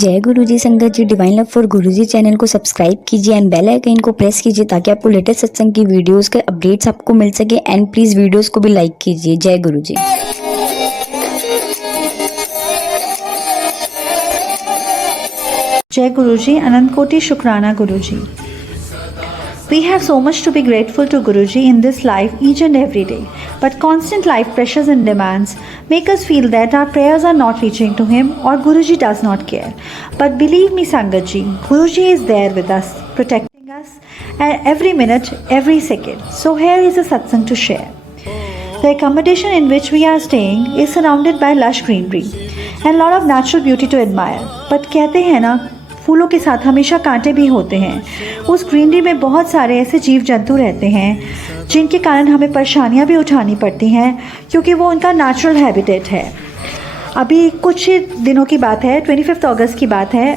जय गुरु जी संगत जी। Divine love for Guru ji channel को सब्सक्राइब कीजिए एंड बेल आइकन को प्रेस कीजिए ताकि आपको लेटेस्ट सत्संग की वीडियोस के अपडेट्स आपको मिल सके। एंड प्लीज वीडियोस को भी लाइक कीजिए। जय गुरु जी। जय गुरु जी। अनंत कोटि शुक्राना गुरु जी। We have so much to be grateful to Guruji in this life each and every day. But constant life pressures and demands make us feel that our prayers are not reaching to him or Guruji does not care. But believe me Sangatji, Guruji is there with us, protecting us at every minute, every second. So here is a satsang to share. The accommodation in which we are staying is surrounded by lush greenery and a lot of natural beauty to admire. But कहते हैं ना, फूलों के साथ हमेशा कांटे भी होते हैं। उस ग्रीनरी में बहुत सारे ऐसे जीव जंतु रहते हैं जिनके कारण हमें परेशानियां भी उठानी पड़ती हैं क्योंकि वो उनका नेचुरल हैबिटेट है। अभी कुछ ही दिनों की बात है, 25 अगस्त की बात है।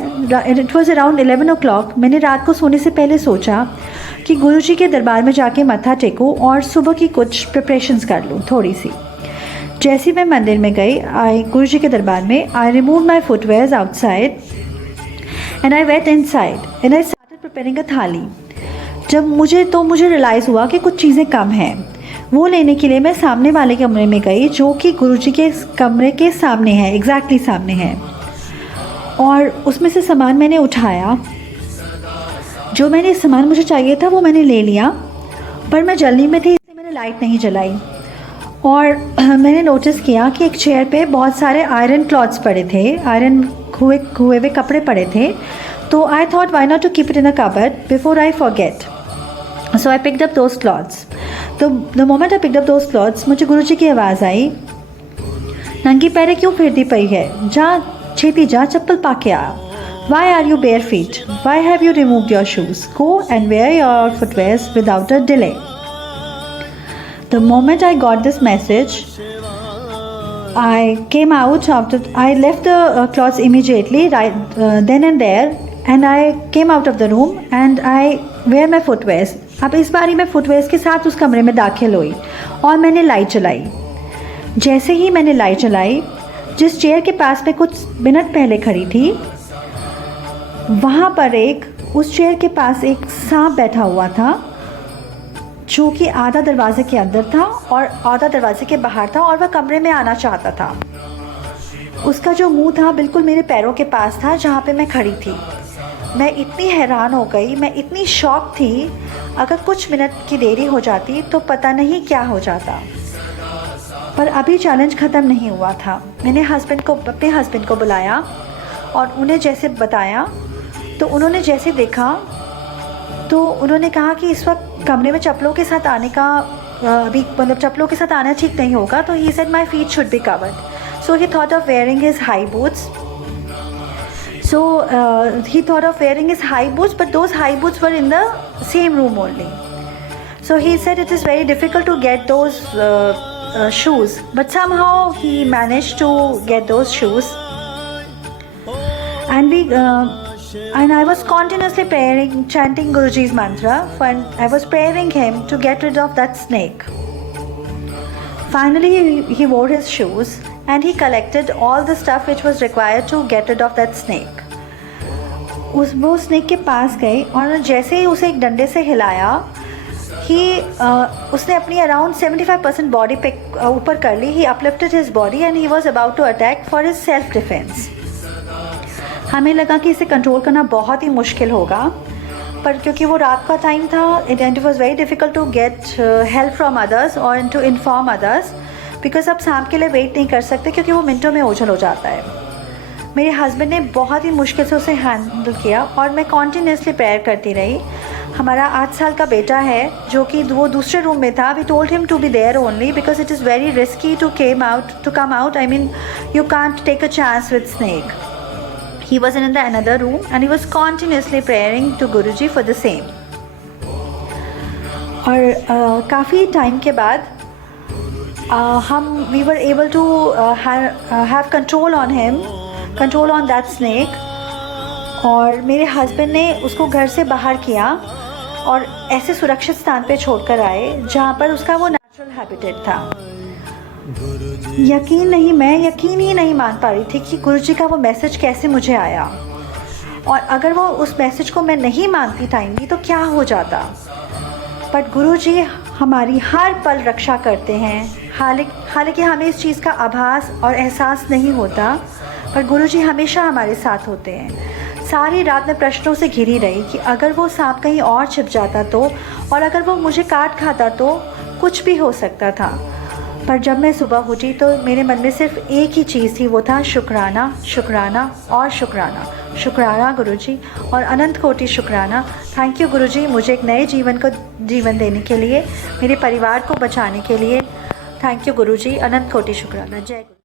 It was around 11 o'clock। मैंने रात को सोने से पहले सोचा कि गुरुजी के दरबार में जाके मत्था टेकूं और सुबह की कुछ प्रिपरेशंस कर लूँ थोड़ी सी। जैसे मैं मंदिर में गई, गुरुजी के दरबार में, I remove my footwears outside and I went inside and I started preparing a थाली। जब मुझे रियलाइज़ हुआ कि कुछ चीज़ें कम हैं। वो लेने के लिए मैं सामने वाले कमरे में गई जो कि गुरुजी के कमरे के सामने है, एग्जैक्टली सामने है। और उसमें से सामान मैंने उठाया। जो सामान मुझे चाहिए था वो मैंने ले लिया, पर मैं जल्दी में थी इसलिए मैंने लाइट नहीं जलाई। और मैंने नोटिस किया कि एक चेयर पे बहुत सारे आयरन क्लॉथ्स पड़े थे, आयरन हुए हुए कपड़े पड़े थे। तो I thought why not to keep it in a cupboard before I forget. So I picked up those clothes. तो the moment I picked up those clothes, मुझे गुरुजी की आवाज़ आई, नंगी पैरे क्यों फिरती पई है, जा छेती जा चप्पल पा के आ। Why are you bare feet, why have you removed your shoes, go and wear your footwears without a delay. The moment I got this message, I came out after I left the clothes immediately, right then and there, and I came out of the room and I wear my footwears. अब इस बारी मैं footwears के साथ उस कमरे में दाखिल हुई और मैंने लाइट जलाई। जैसे ही मैंने लाइट जलाई, जिस चेयर के पास मैं कुछ मिनट पहले खड़ी थी, वहाँ पर उस चेयर के पास एक सांप बैठा हुआ था जो कि आधा दरवाजे के अंदर था और आधा दरवाजे के बाहर था और वह कमरे में आना चाहता था। उसका जो मुंह था बिल्कुल मेरे पैरों के पास था जहाँ पे मैं खड़ी थी। मैं इतनी हैरान हो गई, मैं इतनी शॉक थी, अगर कुछ मिनट की देरी हो जाती तो पता नहीं क्या हो जाता। पर अभी चैलेंज ख़त्म नहीं हुआ था। मैंने अपने हस्बैंड को बुलाया और उन्हें जैसे बताया, तो उन्होंने जैसे देखा तो उन्होंने कहा कि इस वक्त कमरे में चप्पलों के साथ आने का अभी मतलब चप्पलों के साथ आना ठीक नहीं होगा। तो he said my feet should be covered. So he thought of wearing his high boots. But those high boots were in the same room only. So he said it is very difficult to get those shoes, but somehow he managed to get those shoes. And I was continuously praying, chanting Guruji's mantra, and I was praying him to get rid of that snake. Finally, he wore his shoes and he collected all the stuff which was required to get rid of that snake. वो snake के पास गई और जैसे ही उसे एक डंडे से हिलाया, उसने अपनी अराउंड 75% बॉडी पे ऊपर कर ली। ही uplifted his body and he was about to attack for his self defense. हमें लगा कि इसे कंट्रोल करना बहुत ही मुश्किल होगा, पर क्योंकि वो रात का टाइम था, it was very difficult to get help from others और टू इन्फॉर्म अदर्स, बिकॉज अब सांप के लिए वेट नहीं कर सकते क्योंकि वो मिनटों में ओझल हो जाता है। मेरे हस्बैंड ने बहुत ही मुश्किल से उसे हैंडल किया और मैं कॉन्टीन्यूसली प्रेयर करती रही। हमारा 8 साल का बेटा है जो कि वो दूसरे रूम में था। We told him to be there only because it is very risky to come out. I mean you can't take a chance with snake. He was in the another room and he was continuously praying to Guruji for the same. और काफ़ी time के बाद we were able to have control on that snake. और मेरे husband ने उसको घर से बाहर किया और ऐसे सुरक्षित स्थान पे छोड़कर आए जहाँ पर उसका वो नेचुरल हैबिटेट था। मैं यकीन ही नहीं मान पा रही थी कि गुरुजी का वो मैसेज कैसे मुझे आया। और अगर वो उस मैसेज को मैं नहीं मानती टाइमली तो क्या हो जाता। बट गुरुजी हमारी हर पल रक्षा करते हैं। हालांकि हमें इस चीज़ का आभास और एहसास नहीं होता, पर गुरुजी हमेशा हमारे साथ होते हैं। सारी रात मैं प्रश्नों से घिरी रही कि अगर वो सांप कहीं और छिप जाता तो, और अगर वो मुझे काट खाता तो कुछ भी हो सकता था। पर जब मैं सुबह उठी तो मेरे मन में सिर्फ एक ही चीज़ थी, वो था शुक्राना, शुक्राना और शुक्राना। शुक्राना गुरुजी और अनंत कोटि शुक्राना। थैंक यू गुरुजी, मुझे एक नए जीवन देने के लिए, मेरे परिवार को बचाने के लिए। थैंक यू गुरुजी, अनंत कोटि शुक्राना। जय गुरु।